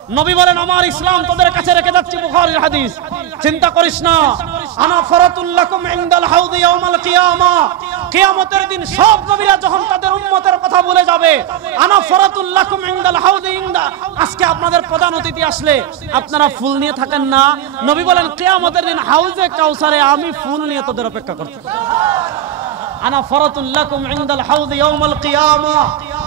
নবী বলেন আমার ইসলাম তোদের কাছে রেখে যাচ্ছি, বুখারীর হাদিস। চিন্তা করিস না, আনা ফারাতুল লাকুম ইনদাল হাউদি ইয়াউমাল কিয়ামা। কিয়ামতের দিন সব নবীরা যখন তাদের উম্মতের কথা বলে যাবে, আনা ফারাতুল লাকুম ইনদাল হাউদি ইনদা, আজকে আপনাদের প্রধান অতিথি আসলে আপনারা ফুল নিয়ে থাকেন না। নবী বলেন কিয়ামতের দিন হাউজে কাউসারে আমি ফুল নিয়ে তোদের অপেক্ষা করছি। আনা ফারাতুল লাকুম ইনদাল হাউদি ইয়াউমাল কিয়ামা,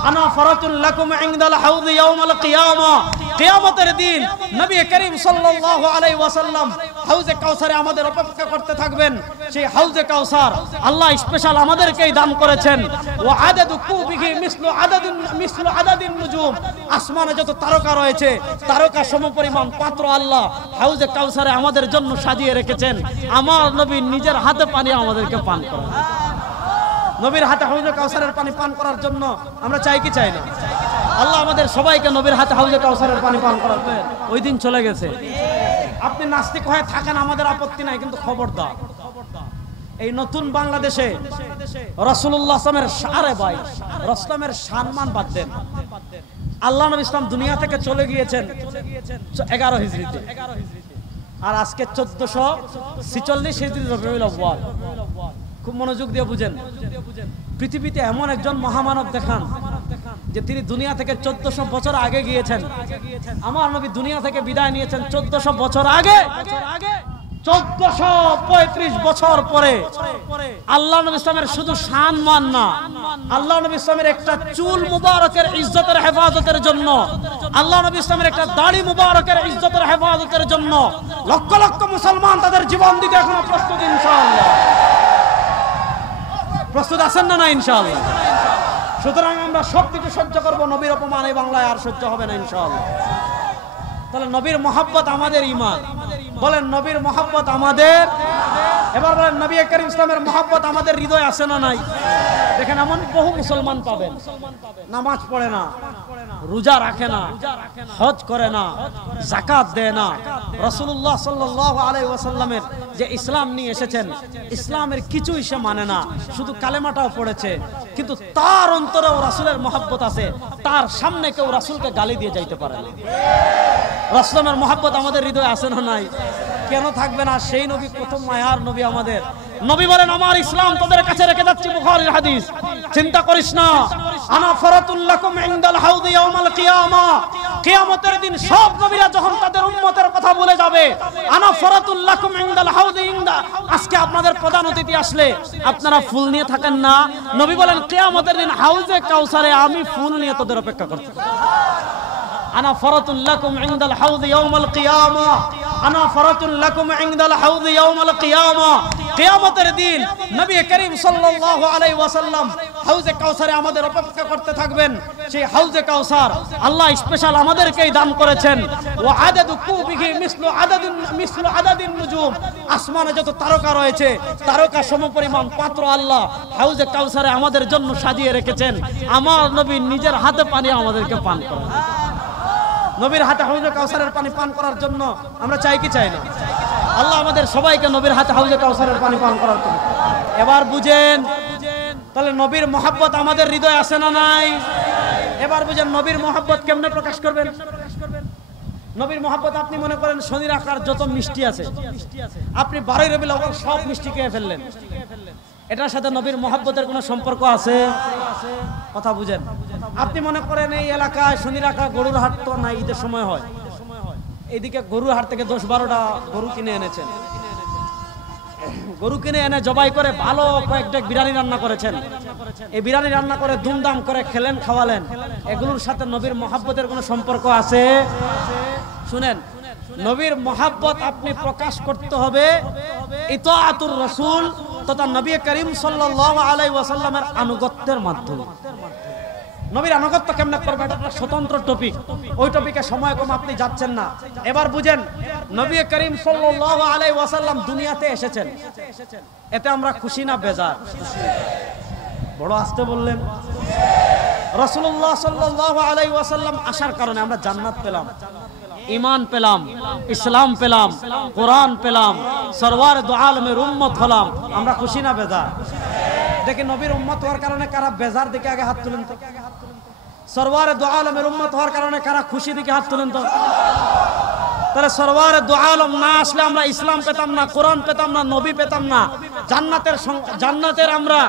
আনা ফারাতুল লাকুম ইনদাল হাউদি ইয়াউমাল কিয়ামা। কিয়ামতের দিন নবী করিম সাল্লাল্লাহু আলাইহি ওয়াসাল্লাম হাউজে কাউসারে আমাদের অপেক্ষা করতে থাকবেন। সেই হাউজে কাউসার আল্লাহ স্পেশাল আমাদেরকেই দান করেছেন। ওয়া আদাদু কুবিহি মিসলু আদাদিন নুজুম, আসমানে যত তারকা রয়েছে তারকা সমপরিমাণ পাত্র আল্লাহ হাউজে কাউসারে আমাদের জন্য সাজিয়ে রেখেছেন। আমার নবী নিজের হাতে পানি আমাদেরকে পান করান। নবীর হাতে হাউজে কাউসারের পানি পান করার জন্য আমরা চাই কি চাই না? আল্লাহ আমাদের সবাইকে নবীর হাতে হাউজে কাউসারের পানি পান করাবে। ওই দিন চলে গেছে। আপনি নাস্তিক হয়ে থাকেন, আমাদের আপত্তি নাই, কিন্তু খবরদার এই নতুন বাংলাদেশে রাসূলুল্লাহ রাসূলের সম্মান বাদ দেন। আল্লাহ নবী ইসলাম দুনিয়া থেকে চলে গিয়েছেন 11 হিজরিতে, আর আজকে 1446 হিজরি রবিউল আউয়াল। খুব মনোযোগ দিয়ে বুঝেন, পৃথিবীতে এমন একজন মহামানব দেখান যে তিনি দুনিয়া থেকে 1400 বছর আগে গিয়েছেন। আমার নবী দুনিয়া থেকে বিদায় নিয়েছেন 1400 বছর আগে। 1435 বছর পরে আল্লাহ নবী ইসলামের শুধু সম্মান না, আল্লাহ নবী ইসলামের একটা চুল মুবারকের ইজ্জতের হেফাজতের জন্য, আল্লাহ নবী ইসলামের একটা দাড়ি মুবারকের ইজ্জতের হেফাজতের জন্য লক্ষ লক্ষ মুসলমান তাদের জীবন দিতে এখনো প্রস্তুত। ইনশাআল্লাহ প্রস্তুত আছেন না? না ইনশাআল্লাহ। সুতরাং আমরা সবকিছু সহ্য করব, নবীর অপমান এই বাংলায় আর সহ্য হবে না ইনশাআল্লাহ। তাহলে নবীর মহব্বত আমাদের ঈমান। বলেন নবীর মহব্বত আমাদের। এবার বলেন নবী করিম ইসলামের মহব্বত আমাদের হৃদয়ে আছে না নাই? দেখেন এমন বহু মুসলমান পাবেন নামাজ পড়ে না, রোজা রাখে না, হজ করে না, যাকাত দেয় না, রাসূলুল্লাহ সাল্লাল্লাহু আলাইহি ওয়াসাল্লামের যে ইসলাম নিয়ে এসেছেন ইসলামের কিছুই সে মানে না, শুধু কালেমাটাও পড়েছে, কিন্তু তার অন্তরেও রাসূলের মহব্বত আছে। তার সামনে কেউ রাসূলকে গালি দিয়ে যাইতে পারে না। রাসূলের মহব্বত আমাদের হৃদয়ে আছে না নাই? কেন থাকবে না? সেই নবী প্রথম মায়ার নবী আমাদের। নবী বলেন আমার ইসলাম তোদের কাছে রেখে যাচ্ছি, বুখারীর হাদিস। চিন্তা করিস না, আনা ফারাতুল লাকুম ইনদাল হাউদি ইয়াউমাল কিয়ামা। কিয়ামতের দিন সব নবীরা যখন তাদের উম্মতের কথা বলে যাবে, আনা ফারাতুল লাকুম ইনদাল হাউদি ইনদা, আজকে আপনাদের প্রধান অতিথি আসলে আপনারা ফুল নিয়ে থাকেন না। নবী বলেন কিয়ামতের দিন হাউজে কাউসারে আমি ফুল নিয়ে তোদের অপেক্ষা করছি। আনা ফারাতুল লাকুম ইনদাল হাউদি ইয়াউমাল কিয়ামা, আনা ফারাতুল লাকুম ইনদাল হাউদি ইয়াউমাল কিয়ামা। কিয়ামতের দিন নবী করিম সাল্লাল্লাহু আলাইহি ওয়াসাল্লাম হাউজে কাউসারে আমাদের অপেক্ষা করতে থাকবেন। সেই হাউজে কাউসার আল্লাহ স্পেশাল আমাদেরকেই দান করেছেন। ওয়া আদাদু কুবিহি মিসলু আদাদিন নুজুম, আসমানে যত তারকা রয়েছে তারকা সমপরিমাণ পাত্র আল্লাহ হাউজে কাউসারে আমাদের জন্য সাজিয়ে রেখেছেন। আমার নবী নিজের হাতে পানি আমাদেরকে পান করান। নবীর হাতে হাউজে কাউসারের পানি পান করার জন্য আমরা চাই কি চাই না? আল্লাহ আমাদের সবাইকে নবীর হাতে হাউজে কাউসারের পানি পান করার জন্য। এবার বুঝেন, তাহলে নবীর মহব্বত আমাদের হৃদয়ে আছে না নাই? এবার বুঝেন নবীর মহব্বত কেমনে প্রকাশ করবেন? নবীর মহব্বত আপনি মনে করেন শনির আকার যত মিষ্টি আছে, আপনি 12 রবিউল আউয়াল সব মিষ্টি খেয়ে ফেললেন, এটার সাথে নবীর মহব্বতের কোনো সম্পর্ক আছে? কথা বুঝেন। আপনি মনে করেন এই এলাকায় শনির আকার গরুর হাট তো নাই, ঈদের সময় হয়, এইদিকে গরুর হাট থেকে 10-12টা গরু কিনে এনেছেন, গরু কিনে এনে জবাই করে ভালো কয়েকটা বিরিয়ানি রান্না করেছেন। এই বিরিয়ানি রান্না করে ধুমধাম করে খেলেন, খাওয়ালেন, এগুলোর সাথে নবীর মহব্বতের কোনো সম্পর্ক আছে? শুনেন, নবীর মহব্বত আপনি প্রকাশ করতে হবে ইতাআতুর রাসূল তথা নবী করিম সাল্লাল্লাহু আলাইহি ওয়াসাল্লামের আনুগত্যের মাধ্যমে। নবীর আনুগত্য কেমনে করবে এটা একটা স্বতন্ত্র টপিক, ওই টপিকে সময় কম, আপনি যাচ্ছেন না। এবার বুঝেন, নবী করিম সাল্লাল্লাহু আলাইহি ওয়াসাল্লাম দুনিয়াতে এসেছেন, এতে আমরা খুশি না বেজার? বড় আস্তে বললেন। রাসূলুল্লাহ সাল্লাল্লাহু আলাইহি ওয়াসাল্লাম আসার কারণে আমরা জান্নাত পেলাম, ঈমান পেলাম, ইসলাম পেলাম, কোরআন পেলাম, সরওয়ার দু আলমের উম্মত হলাম। আমরা খুশি না বেজার? দেখি নবীর উম্মত হওয়ার কারণে কারা বেজার দিকে আগে হাত তুলেন তো। সরওয়ারে দু আলমের উম্মত হওয়ার কারণে কারা খুশি দিকে হাত তুলেন তো। তাহলে সরওয়ারে দু আলম না আসলে আমরা ইসলাম পেতাম না, কোরআন পেতাম না, নবী পেতাম না, জান্নাতের আমরা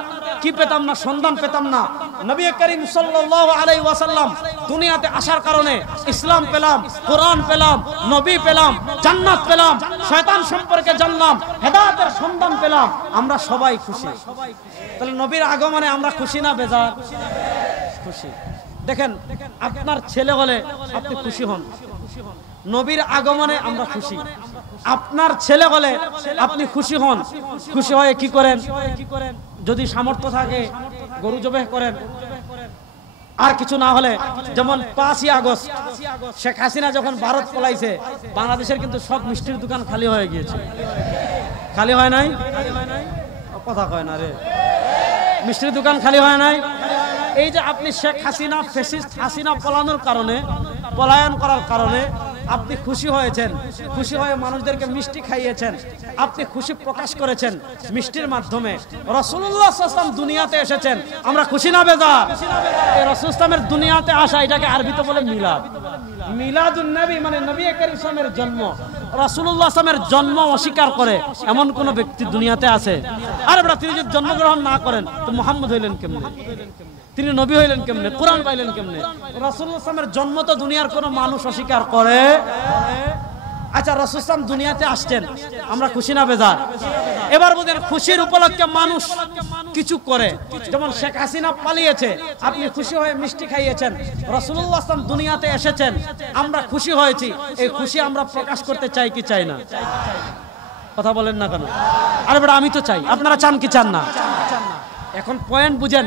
কি পেতাম না, সন্ধান পেতাম না। নবী করিম সাল্লাল্লাহু আলাইহি ওয়াসাল্লাম দুনিয়াতে আসার কারণে ইসলাম পেলাম, কোরআন পেলাম, নবী পেলাম, জান্নাত পেলাম, শয়তান সম্পর্কে জানলাম, হেদায়েতের সন্ধান পেলাম, আমরা সবাই খুশি। তাহলে নবীর আগমনে আমরা খুশি না বেজার? খুশি। দেখেন, আপনার ছেলে হলে আপনি খুশি হন, নবীর আগমনে আমরা খুশি। আপনার ছেলে হলে আপনি খুশি হন, খুশি হয়ে কি করেন? যদি সামর্থ্য থাকে গরু জবাই করেন, আর কিছু না হলে যেমন 5ই আগস্ট শেখ হাসিনা যখন ভারত পলাইছে, বাংলাদেশের কিন্তু সব মিষ্টির দোকান খালি হয়ে গিয়েছে। খালি হয় নাই? কথা কয় না রে, মিষ্টির দোকান খালি হয় নাই? এই যে আপনি শেখ হাসিনা, ফ্যাসিস্ট হাসিনা পলায়ন করার কারণে আপনি খুশি হয়েছেন, খুশি হয়ে মানুষদেরকে মিষ্টি খাইয়েছেন, আপনি খুশি প্রকাশ করেছেন মিষ্টির মাধ্যমে। রাসূলুল্লাহ সাল্লাল্লাহু আলাইহি ওয়াসাল্লাম দুনিয়াতে এসেছেন, আমরা খুশি না বেজার? এই রাসূল ইসলামের দুনিয়াতে আসা, এটাকে আরবিতে বলে মিলাদ। মিলাদুন নবী মানে নবী করিম সাল্লাল্লাহু জন্ম। রাসূলুল্লাহ সাল্লামের জন্ম অস্বীকার করে এমন কোন ব্যক্তি দুনিয়াতে আছে? আরে বেটা, তিনি যদি জন্মগ্রহণ না করেন তো মুহাম্মদ হইলেন কেমনে? তিনি নবী হইলেন কেমনে? কোরআন পাইলেন কেমনে? রাসূলুল্লাহ সাল্লামের জন্ম তো দুনিয়ার কোন মানুষ অস্বীকার করে? আচ্ছা, রাসূল সাল্লাম দুনিয়াতে আসছেন, আমরা খুশি না বেজার? এবার বুঝেন, খুশির উপলক্ষে মানুষ কিছু করে। যেমন শেখ হাসিনা পালিয়েছে, আপনি খুশি হয়ে মিষ্টি খাইয়েছেন। রাসূলুল্লাহ সাল্লাম দুনিয়াতে এসেছেন, আমরা খুশি হয়েছি। এই খুশি আমরা প্রকাশ করতে চাই কি চাই না? কথা বলেন না কেন? আরে বেটা, আমি তো চাই, আপনারা চান কি চান না? এখন পয়েন্ট বুঝেন,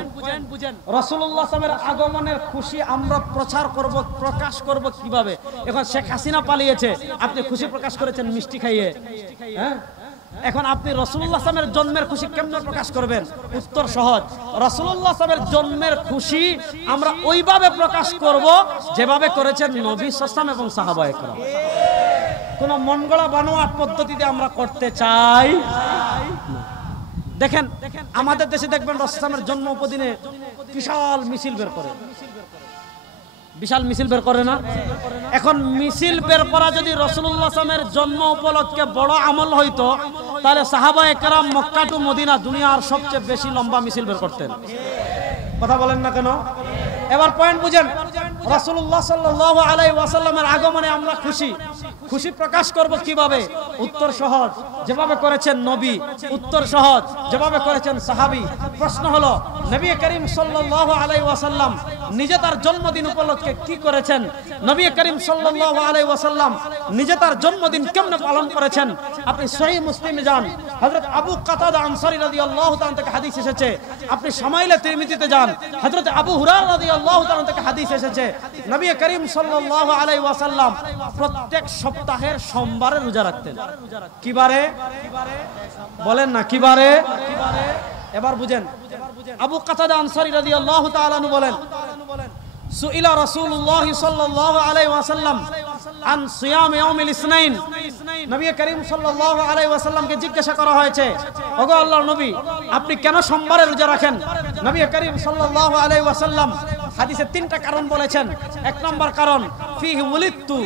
রাসূলুল্লাহ সাল্লামের আগমনের খুশি আমরা প্রচার করব, প্রকাশ করব কিভাবে? এখন শেখ হাসিনা পালিয়েছে, আপনি খুশি প্রকাশ করেছেন মিষ্টি খাইয়ে, হ্যাঁ? এখন আপনি রাসূলুল্লাহ সাল্লামের জন্মের খুশি কেমনে প্রকাশ করবেন? উত্তর সহজ, রাসূলুল্লাহ সাল্লামের জন্মের খুশি আমরা ওইভাবে প্রকাশ করব যেভাবে করেছেন নবী সাল্লাল্লাহু আলাইহি ওয়াসাল্লাম এবং সাহাবায়ে কেরাম। কোন মনগড়া বানোয়াট পদ্ধতিতে আমরা করতে চাই না। দেখেন, আমাদের দেশে দেখবেন রাসূলের জন্ম উপদিনে বিশাল মিছিল বের করে, বিশাল মিছিল বের করে না? এখন মিছিল বের করা যদি রাসূলুল্লাহ সাল্লামের জন্ম উপলক্ষে বড় আমল হইতো, তাহলে সাহাবায়ে কেরাম মক্কা টু মদিনা দুনিয়ার সবচেয়ে বেশি লম্বা মিছিল বের করতেন। কথা বলেন না কেন? এবার পয়েন্ট বুঝেন, রাসূলুল্লাহ সাল্লাল্লাহু আলাইহি ওয়াসাল্লামের আগমনে আমরা খুশি। খুশি প্রকাশ করব কিভাবে? উত্তর সহজ, যেভাবে করেছেন নবী। উত্তর সহজ, যেভাবে করেছেন সাহাবী। প্রশ্ন হলো, নবী করিম সাল্লাল্লাহু আলাইহি ওয়াসাল্লাম নিজে তার জন্মদিন উপলক্ষে কি করেছেন? নবী করিম সাল্লাল্লাহু আলাইহি ওয়াসাল্লাম নিজে তার জন্মদিন কেমনে পালন করেছেন? আপনি সহিহ মুসলিমে যান, হযরত আবু কাতাদা আনসারী রাদিয়াল্লাহু তাআলা থেকে হাদিস এসেছে। আপনি শামাইলে তিরমিজিতে যান, হযরত আবু হুরায়রা রাদিয়াল্লাহু তাআলা থেকে হাদিস এসেছে। নবী করিম সাল্লাল্লাহু আলাইহি ওয়াসাল্লাম প্রত্যেক সপ্তাহের সোমবারে রোজা রাখতেন। কি বারে? বলেন না, কি বারে? এবার বুঝেন, আবু কাতাদা আনসারী রাদিয়াল্লাহু তাআলা আনহু বলেন, সুইলা রাসূলুল্লাহ সাল্লাল্লাহু আলাইহি ওয়াসাল্লাম আন সিয়াম ইয়াউমিল ইসনাইন। নবী করিম সাল্লাল্লাহু আলাইহি ওয়াসাল্লামকে জিজ্ঞাসা করা হয়েছে, ওগো আল্লাহর নবী, আপনি কেন সোমবারে রোজা রাখেন? নবী করিম সাল্লাল্লাহু আলাইহি ওয়াসাল্লাম হাদিসে 3টা কারণ বলেছেন। 1 নম্বর কারণ, ফিহি উলিদতু,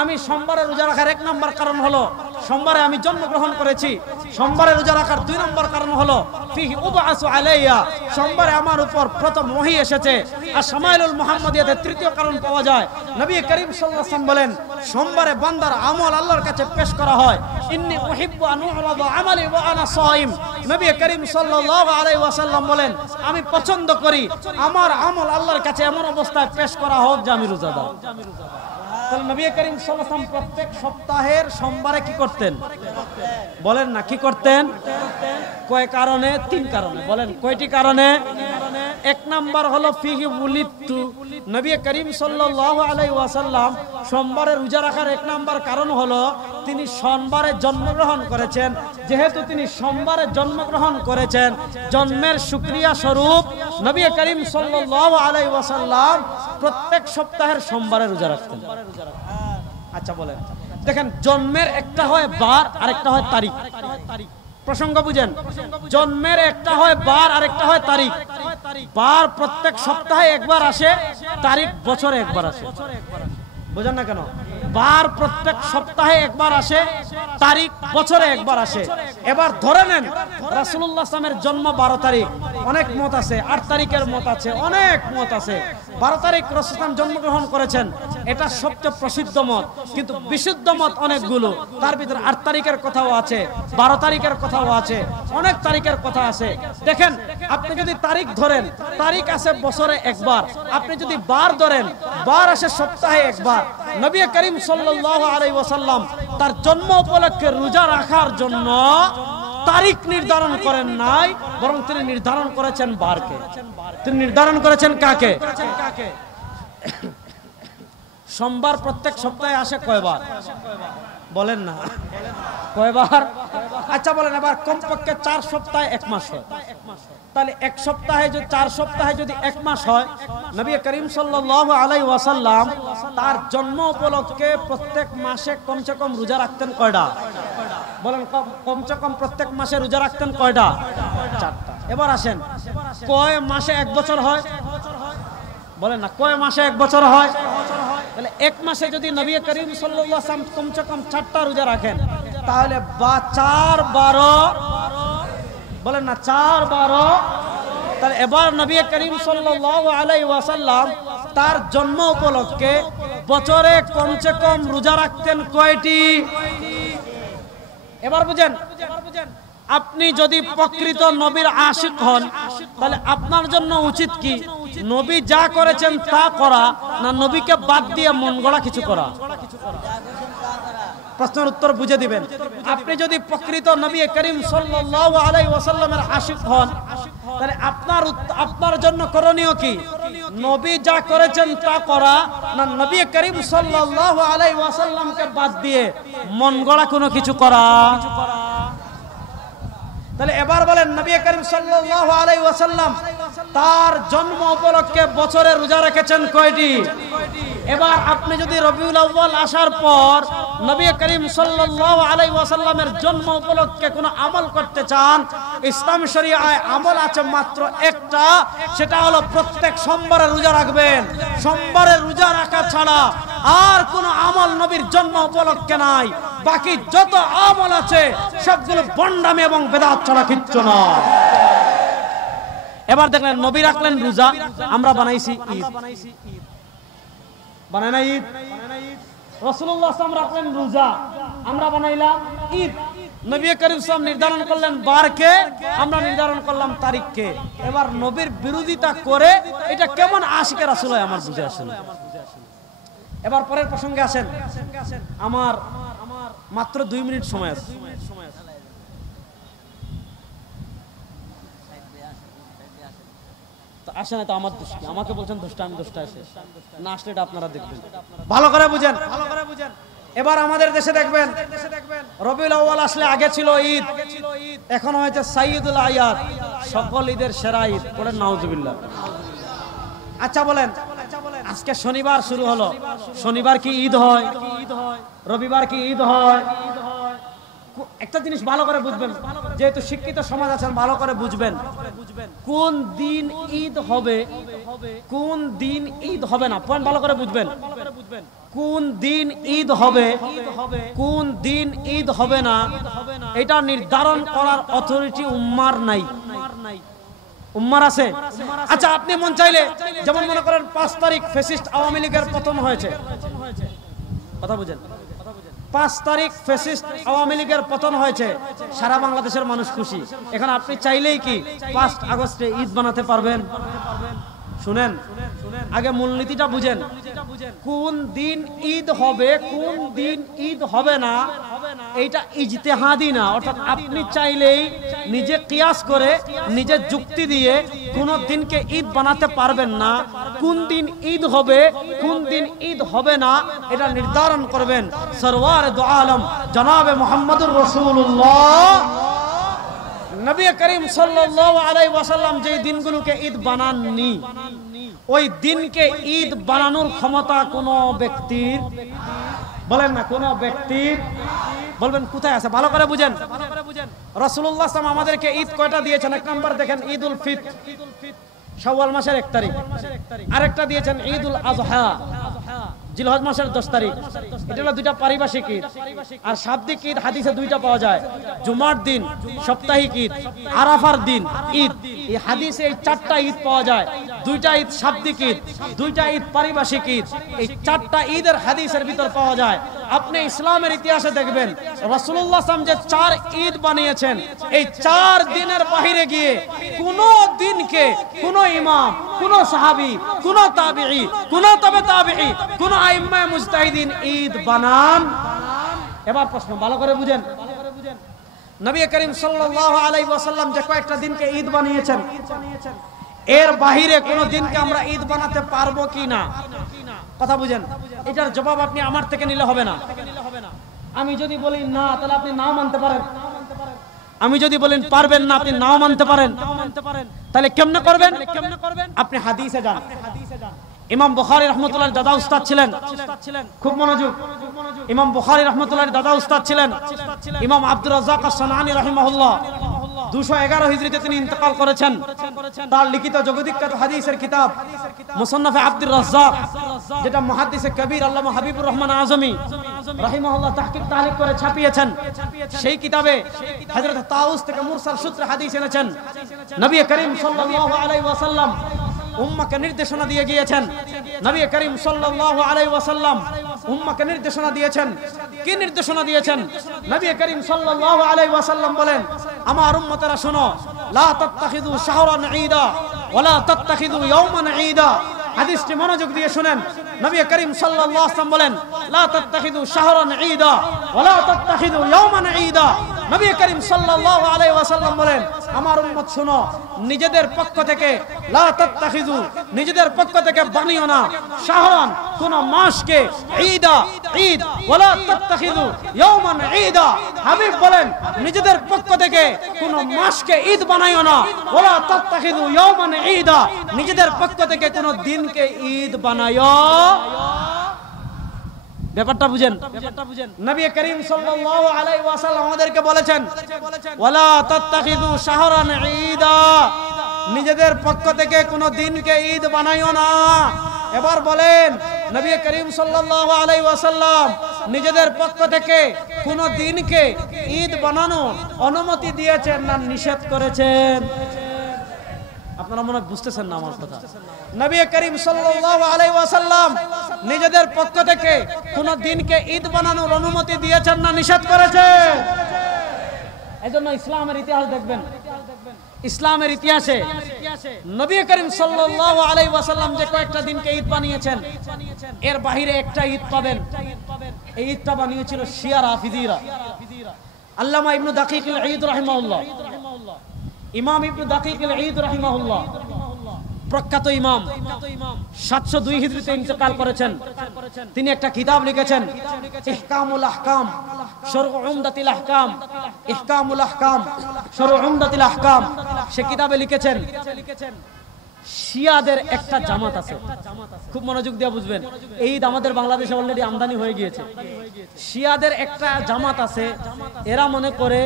আমি সোমবারে রোজা রাখার 1 নম্বর কারণ হলো সোমবারে আমি জন্মগ্রহণ করেছি। সোমবারে রোজা রাখার 2 নম্বর কারণ হলো ফিহি উবআসু আলাইয়া, সোমবারে আমার উপর প্রথম ওহী এসেছে। আর শামাইলুল মুহাম্মাদিয়াতে 3য় কারণ পাওয়া যায়। নবী করিম সাল্লাল্লাহু আলাইহি ওয়াসাল্লাম বলেন, সোমবারে বান্দার আমল আল্লাহর কাছে পেশ করা হয়। ইন্নী উহিব্বু আন উ'রাদা আমালি ওয়া আনা সাইম। নবী করিম সাল্লাল্লাহু আলাইহি ওয়াসাল্লাম বলেন, আমি পছন্দ করি আমার আমল আল্লাহর কাছে এমন অবস্থায় পেশ করা হোক যে আমি রোজাদার। তাহলে নবী করিম সাল্লাল্লাহু আলাইহি ওয়াসাল্লাম প্রত্যেক সপ্তাহের সোমবারে কি করতেন? বলেন না, কি করতেন? কয় কারণে? 3 কারণে। বলেন কয়টি কারণে? 1 নাম্বার হলো ফিহি উলিদতু, নবী করিম সাল্লাল্লাহু আলাইহি ওয়াসাল্লাম সোমবারে রোজা রাখার 1 নাম্বার কারণ হলো তিনি সোমবারে জন্মগ্রহণ করেছেন। যেহেতু তিনি সোমবারে জন্মগ্রহণ করেছেন, জন্মের শুকরিয়া স্বরূপ নবী করিম সাল্লাল্লাহু আলাইহি ওয়াসাল্লাম প্রত্যেক সপ্তাহের সোমবারে রোজা রাখতেন। আচ্ছা বলেন, দেখেন, জন্মের একটা হয় বার আর একটা হয় তারিখ। প্রসঙ্গ বুঝেন, জন্মের একটা হয় বার আর একটা হয় তারিখ। বার প্রত্যেক সপ্তাহে একবার আসে, তারিখ বছরে একবার আসে। বুঝেন না কেন? বার প্রত্যেক সপ্তাহে একবার আসে, তারিখ বছরে একবার আসে। এবার ধরে নেন রাসূলুল্লাহ সাল্লামের জন্ম 12 তারিখ, অনেক মত আছে, 8 তারিখের মত আছে, অনেক মত আছে। 12 তারিখ রাসূল জন্মগ্রহণ করেছেন, এটা সবচেয়ে প্রসিদ্ধ মত, কিন্তু বিশুদ্ধ মত অনেকগুলো। তার ভিতরে 8 তারিখের কথাও আছে, 12 তারিখের কথাও আছে, অনেক তারিখের কথা আছে। দেখেন, আপনি যদি তারিখ ধরেন, তারিখ আছে বছরে একবার। আপনি যদি বার ধরেন, বার আসে সপ্তাহে একবার। নবী করিম সাল্লাল্লাহু আলাইহি ওয়াসাল্লাম তার জন্ম উপলক্ষে রোজা রাখার জন্য তারিখ নির্ধারণ করেন নাই, বরং তিনি নির্ধারণ করেছেন বারকে। তিনি নির্ধারণ করেছেন কাকে? সোমবার প্রত্যেক সপ্তাহে আসে কয়বার বলেন না? কয়বার? আচ্ছা বলেন, এবার কমপক্ষে 4 সপ্তাহে 1 মাস হয়। তাহলে 1 সপ্তাহে যদি 4 সপ্তাহে যদি 1 মাস হয়, নবী করিম সাল্লাল্লাহু আলাইহি ওয়াসাল্লাম তার জন্ম উপলক্ষে প্রত্যেক মাসে কমসে কম রোজা রাখতেন কয়টা? বলেন, কমসে কম প্রত্যেক মাসে রোজা রাখতেন কয়টা? 4টা। এবার আসেন, কয় মাসে 1 বছর হয়? বলেন না, কয় মাসে 1 বছর হয়? তাহলে 1 মাসে যদি নবী করিম সাল্লাল্লাহু আলাইহি ওয়াসাল্লাম কমসে কম 4টা রোজা রাখেন, তাহলে 4 12, বলেন না 4 12। তাহলে এবার নবী করিম সাল্লাল্লাহু আলাইহি ওয়াসাল্লাম তার জন্ম উপলক্ষে বছরে কমসে কম রোজা রাখতেন কয়টি? এবার বুঝেন, আপনি যদি প্রকৃত নবীর আশিক হন, তাহলে আপনার জন্য উচিত কি? নবী যা করেছেন তা করা, না নবীকে বাদ দিয়ে মন গড়া কিছু করা? প্রশ্নের উত্তর বুঝে দিবেন। আপনি যদি প্রকৃত নবী করিম সাল্লাল্লাহু আলাইহি ওয়াসাল্লামের আশিক হন, তাহলে আপনার জন্য করণীয় কি? নবী যা করেছেন তা করা, না নবী করিম সাল্লাল্লাহু আলাইহি ওয়াসাল্লামকে বাদ দিয়ে মন গড়া কোনো কিছু করা? তাহলে এবার বলেন, নবী করিম সাল্লাল্লাহু আলাইহি ওয়াসাল্লাম তার জন্ম উপলক্ষে বছরে রোজা রেখেছেন কয়টি? এবার আপনি যদি রবিউল আউয়াল আসার পর নবী করিম সাল্লাল্লাহু আলাইহি ওয়াসাল্লামের জন্ম উপলক্ষে কোনো আমল করতে চান, ইসলাম শরীআয় আমল আছে মাত্র একটা, সেটা হলো প্রত্যেক সোমবারে রোজা রাখবেন। সোমবারে রোজা রাখা ছাড়া আর কোনো আমল নবীর জন্ম উপলক্ষে নাই। বাকি যত আমল আছে সবগুলো ভণ্ডামি এবং বেদাত ছাড়া কিচ্ছু না। এবার দেখলেন, নবী রাখলেন রোজা, আমরা বানাইছি ঈদ। বানাই না ঈদ? রাসূলুল্লাহ সাল্লাল্লাহু আলাইহি ওয়াসাল্লাম রাখলেন রোজা, আমরা বানাইলাম ঈদ। নবী করিম সাল্লাল্লাহু নির্ধারণ করলেন বারকে, আমরা নির্ধারণ করলাম তারিখকে। এবার নবীর বিরোধিতা করে এটা কেমন আশিকে রাসূল হয় আমার বুঝে আসে না। এবার পরের প্রসঙ্গে আসেন। আমার মাত্র 2 মিনিট সময় আছে। আসে না তো আমার দোষ কি? আমাকে বলছেন দোষটা, আমি দোষটা আসে না আসলে এটা আপনারা দেখবেন। ভালো করে বুঝেন। এবার আমাদের দেশে দেখবেন, রবিউল আউয়াল আসলে আগে ছিল ঈদ, এখন হয়েছে সাইয়্যিদুল আয়াদ, সকল ঈদের সেরা ঈদ। পড়েন নাউজুবিল্লাহ। আচ্ছা বলেন, আজকে শনিবার শুরু হলো, শনিবার কি ঈদ হয়? রবিবার কি ঈদ হয়? একটা জিনিস ভালো করে বুঝবেন, যেহেতু শিক্ষিত সমাজ আছেন, ভালো করে বুঝবেন কোন দিন ঈদ হবে, কোন দিন ঈদ হবে না। পয়েন্ট ভালো করে বুঝবেন, কোন দিন ঈদ হবে, কোন দিন ঈদ হবে না, এটা নির্ধারণ করার অথরিটি উম্মার নাই। উম্মার আছে? আচ্ছা, আপনি মন চাইলে, যেমন মনে করেন 5 তারিখ ফ্যাসিস্ট আওয়ামী লীগের পতন হয়েছে, কথা বুঝেন, 5 তারিখ ফ্যাসিস্ট আওয়ামী লীগের পতন হয়েছে, সারা বাংলাদেশের মানুষ খুশি। এখন আপনি চাইলেই কি 5 আগস্টে ঈদ বানাতে পারবেন? শুনেন, আগে মূলনীতিটা বুঝেন। কোন দিন ঈদ হবে, কোন দিন ঈদ হবে না, এইটা ইজতিহাদি না। অর্থাৎ আপনি চাইলেই নিজে কিয়াস করে, নিজে যুক্তি দিয়ে কোন দিনকে ঈদ বানাতে পারবেন না। কোন দিন ঈদ হবে, কোন দিন ঈদ হবে না, এটা নির্ধারণ করবেন সরওয়ার দু আলম জনাবে মুহাম্মদুর রাসূলুল্লাহ নবী করিম সাল্লাল্লাহু আলাইহি ওয়াসাল্লাম। যে দিনগুলোকে ঈদ বানাননি, ওই দিনকে ঈদ বানানোর ক্ষমতা কোন ব্যক্তির, বলেন না কোন ব্যক্তির, বলবেন কোথায় আছে? ভালো করে বুঝেন। রাসূলুল্লাহ সাল্লাল্লাহু আলাইহি ওয়াসাল্লাম আমাদেরকে ঈদ কয়টা দিয়েছেন? 1 নাম্বার দেখেন, ঈদুল ফিতর। শাওয়াল মাসের 1 তারিখ। আরেকটা দিয়েছেন ঈদুল আযহা, জিলহজ মাসের 10 তারিখ। এটা হলো দুইটা পারিভাষিক ঈদ। আর শাব্দিক ঈদ হাদিসে দুইটা পাওয়া যায়, জুমার দিন সাপ্তাহিক ঈদ, আরাফার দিন ঈদ। এই হাদিসে এই 4টা ঈদ পাওয়া যায়, দুইটা ঈদ শাব্দিক ঈদ, দুইটা ঈদ পারিভাষিক ঈদ। এই 4টা ঈদের হাদিসের ভিতর পাওয়া যায়। আপনি ইসলামের ইতিহাসে দেখবেন রাসূলুল্লাহ সাল্লাল্লাহু আলাইহি ওয়াসাল্লাম যে 4 ঈদ বানিয়েছেন, এই 4 দিনের বাহিরে গিয়ে কোন দিনকে কোন ইমাম, কোন সাহাবী, কোন তাবিঈ, কোন তবে তাবিঈ, কোন আইম্মা মুজতাহিদিন ঈদ বানান। এবার প্রশ্ন ভালো করে বুঝেন, নবী করিম সাল্লাল্লাহু আলাইহি ওয়াসাল্লাম যে কয়েকটা দিনকে ঈদ বানিয়েছেন, এর বাহিরে কোন দিনকে আমরা ঈদ বানাতে পারবো কি না? কথা বুঝেন, এটার জবাব আপনি আমার থেকে নিলে হবে না। আমি যদি বলি না, তাহলে আপনি নাও মানতে পারেন। আমি যদি বলেন পারবেন না, আপনি নাও মানতে পারেন। তাহলে কেমনে করবেন? আপনি হাদিসে যান। ইমাম বুখারী রাহমাতুল্লাহ দাদা উস্তাদ ছিলেন, খুব মনোযোগ। ইমাম বুখারী রাহমাতুল্লাহ দাদা উস্তাদ ছিলেন ইমাম আব্দুর রাজ্জাক আস-সানাআনী রাহিমাহুল্লাহ। 211 হিজরিতে তিনি ইন্তেকাল করেছেন। তার লিখিত জগদ্বিখ্যাত হাদিসের কিতাব মুসান্নাফে আব্দুর রাজ্জাক, যেটা মুহাদ্দিসে কবির আল্লামা হাবিবুর রহমান আজমি রাহিমাহুল্লাহ তাহকিক তাহলিক করে ছাপিয়েছেন, সেই কিতাবে হযরত তাউস থেকে মুরসাল সূত্রে হাদিস এনেছেন। নবী করিম সাল্লাল্লাহু আলাইহি ওয়াসাল্লাম উম্মাহকে নির্দেশনা দিয়ে গিয়েছেন। নবী করিম সাল্লাল্লাহু আলাইহি ওয়াসাল্লাম উম্মাহকে নির্দেশনা দিয়েছেন। কি নির্দেশনা দিয়েছেন? নবী করিম সাল্লাল্লাহু আলাইহি ওয়াসাল্লাম বলেন, আমার উম্মতেরা শোনো, লা তাত্তাখিযু শাহরান ঈদা ওয়ালা তাত্তাখিযু ইয়াওমান ঈদা। হাদিসটি মনোযোগ দিয়ে শুনেন। নবী করিম সাল্লাল্লাহু আলাইহি ওয়াসাল্লাম বলেন, লা তাত্তাখিযু শাহরান ঈদা ওয়ালা তাত্তাখিযু ইয়াওমান ঈদা। নবী করিম সাল্লাল্লাহু আলাইহি ওয়াসাল্লাম বলেন, আমার উম্মত শোনো, নিজেদের পক্ষ থেকে লা তাত্তাখিযু, নিজেদের পক্ষ থেকে বানিও না শাহরান, কোন মাসকে, ঈদা, ঈদ, ওয়ালা তাত্তাখিযু ইয়াওমান ঈদা। হাবিব বলেন, নিজেদের পক্ষ থেকে কোন মাসকে ঈদ বানাইও না, ওয়ালা তাত্তাখিযু ইয়াওমান ঈদা, নিজেদের পক্ষ থেকে কোন দিনকে ঈদ বানায়ো। ব্যাপারটা বুঝেন। নবী করিম সাল্লাল্লাহু আলাইহি ওয়াসাল্লাম আমাদেরকে বলেছেন, ওয়ালা তাত্তাখিযু শাহরান ঈদা, নিজেদের পক্ষ থেকে কোন দিনকে ঈদ বানাইও না। এবার বলেন, নবী করিম সাল্লাল্লাহু আলাইহি ওয়াসাল্লাম নিজেদের পক্ষ থেকে কোন দিনকে ঈদ বানানো অনুমতি দিয়েছেন না নিষেধ করেছেন? আপনারা মনে হয় বুঝতেছেন না আমার কথা। নবী করিম সাল্লাল্লাহু আলাইহি ওয়াসাল্লাম নিজেদের পক্ষ থেকে কোন দিনকে ঈদ বানানোর অনুমতি দিয়েছেন না নিষেধ করেছেন? এজন্য ইসলামের ইতিহাস দেখবেন, ইসলামের ইতিহাসে নবী করিম সাল্লাল্লাহু আলাইহি ওয়াসাল্লাম যে কয়েকটা দিনকে ঈদ বানিয়েছেন, এর বাহিরে একটা ঈদ পাবেন। এই ঈদটা বানিয়েছিল শিয়া রাফিদিরা। আল্লামা ইবনে দাকিক আল ঈদ রাহিমাহুল্লাহ, ইমাম ইবনে দাকিক আল ঈদ রাহিমাহুল্লাহ, প্রখ্যাত ইমাম, 702 হিজরিতে ইন্তেকাল করেছেন। তিনি একটা কিতাব লিখেছেন, ইহকামুল আহকাম শরউ উমদাতিল আহকাম, ইহকামুল আহকাম শরউ উমদাতিল আহকাম। সে কিতাবে লিখেছেন, শিয়াদের একটা জামাত আছে, খুব মনোযোগ দিয়ে বুঝবেন। এই ঈদ আমাদের বাংলাদেশে অলরেডি আমদানি হয়ে গিয়েছে। শিয়াদের একটা জামাত আছে, এরা মনে করে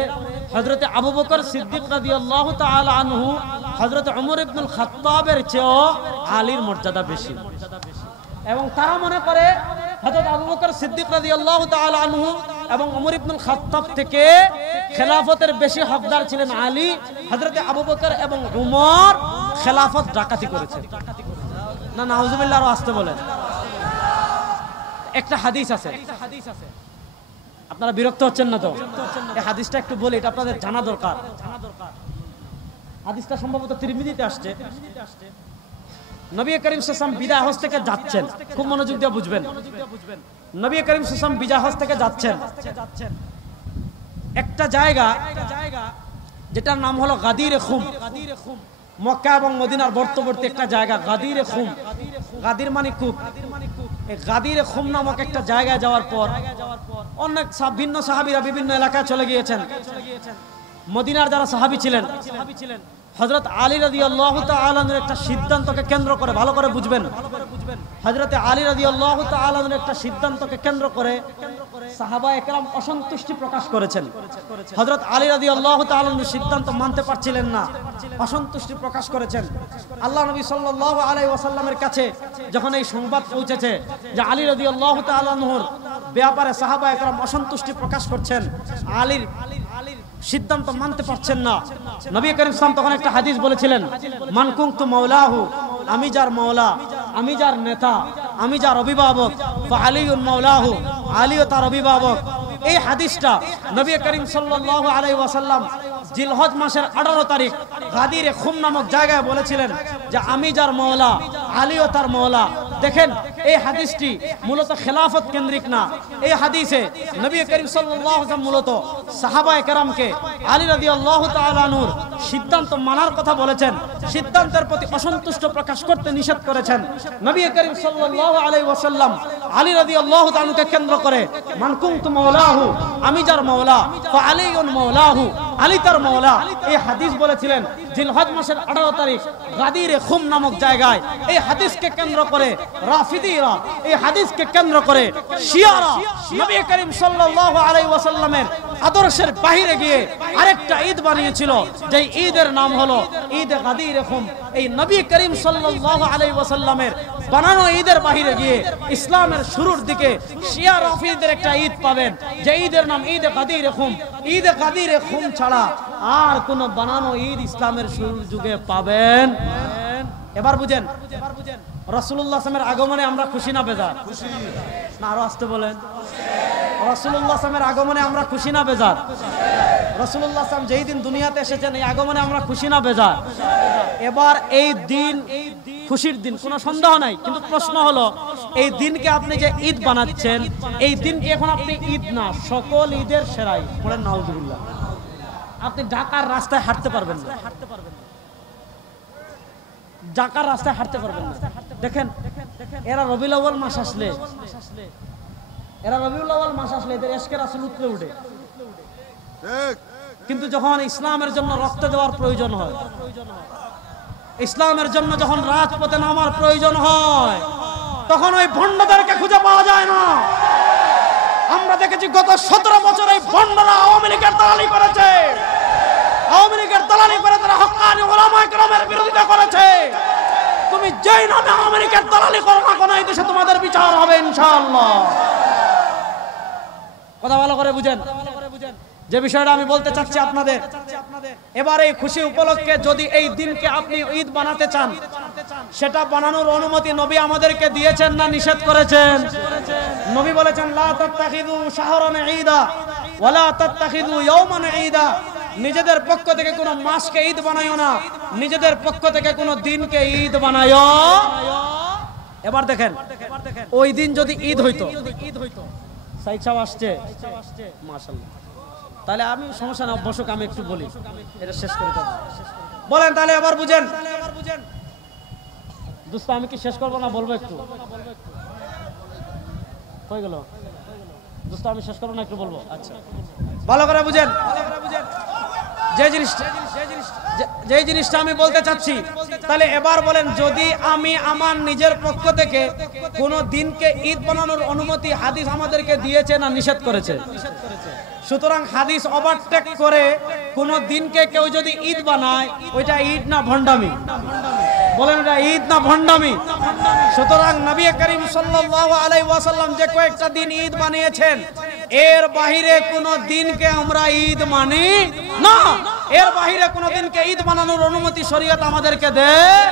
হযরতে আবু বকর সিদ্দিক রাদিয়াল্লাহু তাআলা আনহু হযরতে ওমর ইবনুল খাত্তাবের চেয়েও আলীর মর্যাদা বেশি, এবং তারা মনে করে হযরত আবু বকর সিদ্দিক রাদিয়াল্লাহু তাআলা আনহু এবং ওমর ইবনুল খাত্তাব থেকে খেলাফতের বেশি হকদার ছিলেন আলী। হযরতে আবু বকর এবং ওমর খেলাফত ডাকাতি করেছে। না নাউজুবিল্লাহ, আরো আসতে বলেন। একটা হাদিস আছে, আপনারা বিরক্ত হচ্ছেন না তো? এই হাদিসটা একটু বলি, এটা আপনাদের জানা দরকার। হাদিসটা সম্ভবত তিরমিজিতে আসছে। নবী করিম সাল্লাল্লাহু আলাইহি ওয়াসাল্লাম বিদায় হজ থেকে যাচ্ছেন, খুব মনোযোগ দিয়ে বুঝবেন। নবী করিম সাল্লাল্লাহু আলাইহি ওয়াসাল্লাম বিদায় হজ থেকে যাচ্ছেন, একটা জায়গা যেটার নাম হলো গাদিরে খুম। মক্কা এবং মদিনার বর্তবর্তী একটা জায়গা গাদিরে খুম। গাদির মানে কূপ। এই গাদিরে খুম নামক একটা জায়গায় যাওয়ার পর অনেক ভিন্ন সাহাবীরা বিভিন্ন এলাকায় চলে গিয়েছেন। মদিনার যারা সাহাবী ছিলেন, হযরত আলী রাদিয়াল্লাহু তাআলা আনহুর একটা সিদ্ধান্তকে কেন্দ্র করে, ভালো করে বুঝবেন, হযরত আলী রাদিয়াল্লাহু তাআলা আনহুর একটা সিদ্ধান্তকে কেন্দ্র করে সাহাবা একরাম অসন্তুষ্টি প্রকাশ করেছেন। হযরত আলী রাদিয়াল্লাহু তাআলা সিদ্ধান্ত মানতে পারছিলেন না, অসন্তুষ্টি প্রকাশ করেছেন। আল্লাহ নবী সাল্লাল্লাহু আলাইহি ওয়াসাল্লামের কাছে যখন এই সংবাদ পৌঁছেছে যে আলী রাদিয়াল্লাহু তাআলা আনহুর ব্যাপারে সাহাবা একরাম অসন্তুষ্টি প্রকাশ করছেন, আলীর সিদ্ধান্ত মানতে পারছেন না, নবী করিম সাল্লাল্লাহু আলাইহি ওয়াসাল্লাম তখন একটা হাদিস বলেছিলেন, মান কুনতু মাওলাহু, আমি যার মাওলা, আমি যার নেতা, আমি যার অভিভাবক, ফা আলীউন মাওলাহু, আলীও তার অভিভাবক। এই হাদিসটা নবী করিম সাল্লাল্লাহু আলাইহি ওয়াসাল্লাম জিলহজ মাসের 18 তারিখ গাদিরে খুম নামক জায়গায় বলেছিলেন যে আমি যার মাওলা, আলীও তার মাওলা। দেখেন এই হাদিসটি মূলত খেলাফত কেন্দ্রিক না। এই হাদিসে নবী করিম সাল্লাল্লাহু আলাইহি ওয়াসাল্লাম মূলত সাহাবায়ে কেরামকে আলী রাদিয়াল্লাহু তাআলা আনহুর সিদ্ধান্ত মানার কথা বলেছেন, সিদ্ধান্তের প্রতি অসন্তুষ্ট প্রকাশ করতে নিষেধ করেছেন। নবী করিম সাল্লাল্লাহু আলাইহি ওয়াসাল্লাম আলী রাদিয়াল্লাহু তাআলা আনহুকে কেন্দ্র করে মান কুনতু মাওলাহু, আমি যার মাওলা, ফা আলীউন মাওলাহু, আলী তার মাওলা। এই হাদিস বলেছিলেন জিলহজ মাসের 18 তারিখ গাদিরে খুম নামক জায়গায়। এই হাদিসকে কেন্দ্র করে রাফিদিরা, এই হাদিসকে কেন্দ্র করে শিয়ারা নবী করিম সাল্লাল্লাহু আলাইহি ওয়াসাল্লামের আদর্শের বাইরে গিয়ে আরেকটা ঈদ বানিয়েছিল, যেই ঈদের নাম হলো ঈদ গাদিরে খুম। এই নবী করিম সাল্লাল্লাহু আলাইহি ওয়াসাল্লামের বানানো ঈদের বাইরে গিয়ে ইসলামের শুরুর দিকে শিয়া রাফিদের একটা ঈদ পাবেন, যে ঈদের নাম ঈদ গাদিরে খুম। ঈদ গাদিরে খুম ছাড়া আর কোন বানানো ঈদ ইসলামের শুরুর যুগে পাবেন? এবার বুঝেন, রাসূলুল্লাহ সাল্লাল্লাহু আলাইহি ওয়াসাল্লামের আগমনে আমরা খুশি না বেজার? খুশি না, আরো আসতে বলেন। রাসূলুল্লাহ সাল্লাল্লাহু আলাইহি ওয়াসাল্লামের আগমনে আমরা খুশি না বেজার? রাসূলুল্লাহ সাল্লাল্লাহু আলাইহি ওয়াসাল্লাম যেই দিন দুনিয়াতে এসেছেন এই আগমনে আমরা খুশি না বেজার? এবার এই দিন খুশির দিন, কোনো সন্দেহ নাই, কিন্তু প্রশ্ন হলো এই দিনকে আপনি যে ঈদ বানাচ্ছেন, এই দিনকে এখন আপনি ঈদ না, সকল ঈদের সেরাই পড়েন নাউজুবিল্লাহ। আপনি ঢাকার রাস্তায় হাঁটতে পারবেন না, ঢাকার রাস্তায় হাঁটতে পারবেন না। দেখেন এরা রবিউল আউয়াল মাস আসলে, এদের ইশকে রাসূল উতলে ওঠে, কিন্তু যখন ইসলামের জন্য রক্ত দেওয়ার প্রয়োজন হয়, ইসলামের জন্য যখন রাজপথে নামার প্রয়োজন হয়, তখন ওই ভণ্ডদেরকে খুঁজে পাওয়া যায় না। আমরা দেখেছি গত 17 বছর এই ভণ্ডরা আওয়ামী লীগের দালালি করেছে, আওয়ামী লীগের দালালি করে তারা হক্কানি উলামায়ে কেরামের বিরোধিতা করেছে। তুমি যেই নামে আওয়ামী লীগের দালালি করো না কেন, এই দেশে তোমাদের বিচার হবে ইনশাআল্লাহ। কথা ভালো করে বুঝেন যে বিষয়টা আমি বলতে চাচ্ছি আপনাদের। এবার এই খুশি উপলক্ষে যদি এই দিনকে আপনি ঈদ বানাতে চান, সেটা বানানোর অনুমতি নবী আমাদেরকে দিয়েছেন না নিষেধ করেছেন? নবী বলেছেন লা তাত্তাখিযু শাহরান ঈদা ওয়ালা তাত্তাখিযু ইয়াওমান ঈদা। নিজেদের পক্ষ থেকে কোনো মাসকে ঈদ বানায়ো না, নিজেদের পক্ষ থেকে কোনো দিনকে ঈদ বানায়ো। এবার দেখেন ওই দিন যদি ঈদ হইতো, সাইদ সাহেব আসছে মাশাআল্লাহ, তাহলে আমি সমস্যা না, বসুক, আমি একটু বলি, এটা শেষ করে দেব। বলেন তাহলে এবার বুঝেন দোস্ত, আমি কি শেষ করবো না বলবো একটু? হয়ে গেল দোস্ত, আমি শেষ করবো না একটু বলবো? আচ্ছা, ভালো করে বুঝেন যে জিনিসটা আমি বলতে চাচ্ছি। তাহলে এবার বলেন, যদি আমি আমার নিজের পক্ষ থেকে কোন দিনকে ঈদ বানানোর অনুমতি হাদিস আমাদেরকে দিয়েছে না নিষেধ করেছে? সুতরাং হাদিস ওভারটেক করে কোন দিনকে কেউ যদি ঈদ বানায়, ওইটা ঈদ না ভণ্ডামি? বলেন এটা ঈদ না ভণ্ডামি? সুতরাং নবী করিম সাল্লাল্লাহু আলাইহি ওয়াসাল্লাম যে কয়েকটা দিন ঈদ বানিয়েছেন, এর বাহিরে কোন দিনকে আমরা ঈদ মানি না। এর বাহিরে কোন দিনকে ঈদ বানানোর অনুমতি শরীয়ত আমাদেরকে দেয়